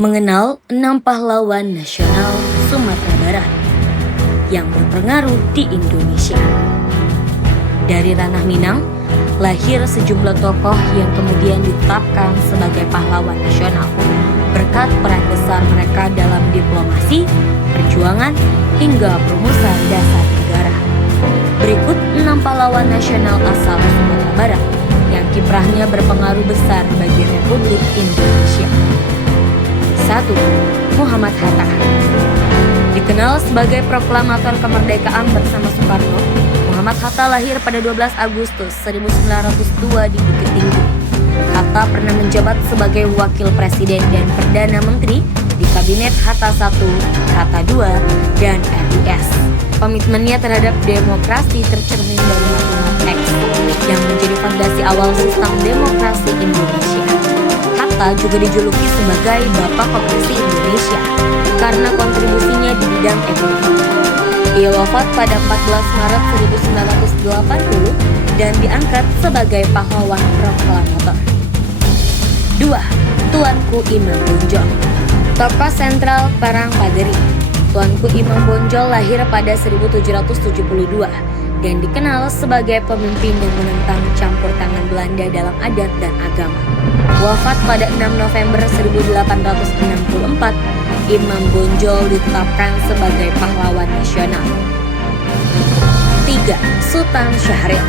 Mengenal 6 pahlawan nasional Sumatera Barat yang berpengaruh di Indonesia. Dari ranah Minang, lahir sejumlah tokoh yang kemudian ditetapkan sebagai pahlawan nasional berkat peran besar mereka dalam diplomasi, perjuangan, hingga perumusan dasar negara. Berikut 6 pahlawan nasional asal Sumatera Barat yang kiprahnya berpengaruh besar bagi Republik Indonesia. 1. Muhammad Hatta. Dikenal sebagai proklamator kemerdekaan bersama Soekarno, Muhammad Hatta lahir pada 12 Agustus 1902 di Bukit Tinggi. Hatta pernah menjabat sebagai Wakil Presiden dan Perdana Menteri di Kabinet Hatta I, Hatta II, dan RIS. Komitmennya terhadap demokrasi tercermin dari maklumat teks yang menjadi fondasi awal sistem demokrasi Indonesia. Hatta juga dijuluki sebagai Bapak Koperasi Indonesia karena kontribusinya di bidang ekonomi. Ia wafat pada 14 Maret 1980 dan diangkat sebagai pahlawan proklamator. 2. Tuanku Imam Bonjol. Tokoh sentral Perang Paderi. Tuanku Imam Bonjol lahir pada 1772 dan dikenal sebagai pemimpin yang menentang campur tangan Belanda dalam adat dan agama. Wafat pada 6 November 1864, Imam Bonjol ditetapkan sebagai pahlawan nasional. 3. Sultan Syahrir.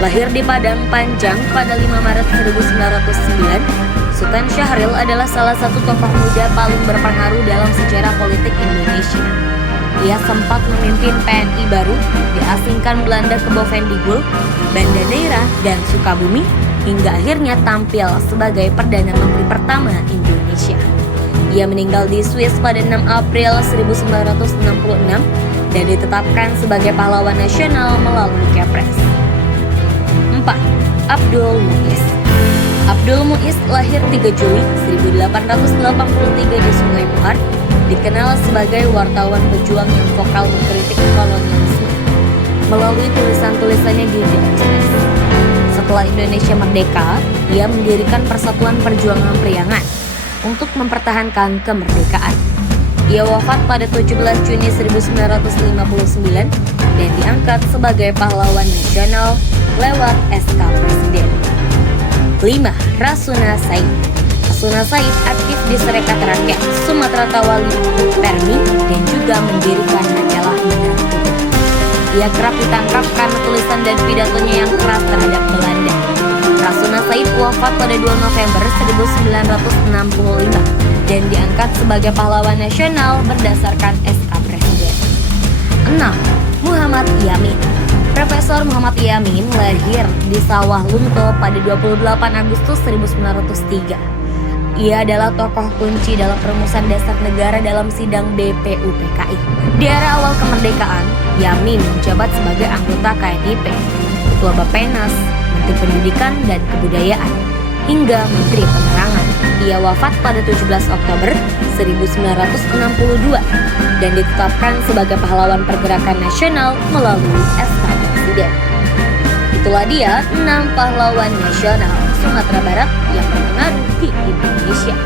Lahir di Padang Panjang pada 5 Maret 1909, Sultan Syahrir adalah salah satu tokoh muda paling berpengaruh dalam sejarah politik Indonesia. Ia sempat memimpin PNI baru, diasingkan Belanda ke Bovendigul, Banda Neira, dan Sukabumi, hingga akhirnya tampil sebagai Perdana Menteri pertama Indonesia. Ia meninggal di Swiss pada 6 April 1966 dan ditetapkan sebagai pahlawan nasional melalui Kepres. 4. Abdul Muiz. Abdul Muiz lahir 3 Juli 1883 di Sungai Bahar, dikenal sebagai wartawan pejuang yang vokal mengkritik kolonialisme melalui tulisan-tulisannya di The Express. Setelah Indonesia merdeka, ia mendirikan Persatuan Perjuangan Priangan untuk mempertahankan kemerdekaan. Ia wafat pada 17 Juni 1959 dan diangkat sebagai pahlawan nasional lewat SK Presiden. 5. Rasuna Said. Rasuna Said aktif di Serikat Rakyat Sumatera Tawali, Permi, dan juga mendirikan majalah Menantu. Ia kerap ditangkap karena tulisan dan pidatonya yang keras terhadap Belanda. Rasuna Said wafat pada 2 November 1965 dan diangkat sebagai pahlawan nasional berdasarkan SK Presiden. 6. Muhammad Yamin. Profesor Muhammad Yamin lahir di Sawah Lunto pada 28 Agustus 1903. Ia adalah tokoh kunci dalam perumusan dasar negara dalam sidang BPUPKI. Di era awal kemerdekaan, Yamin menjabat sebagai anggota KNIP, Ketua Bappenas, Menteri Pendidikan dan Kebudayaan, hingga Menteri Penerangan. Ia wafat pada 17 Oktober 1962 dan ditetapkan sebagai pahlawan pergerakan nasional melalui SK Presiden. Itulah dia 6 pahlawan nasional Sumatera Barat yang berpengaruh di Indonesia.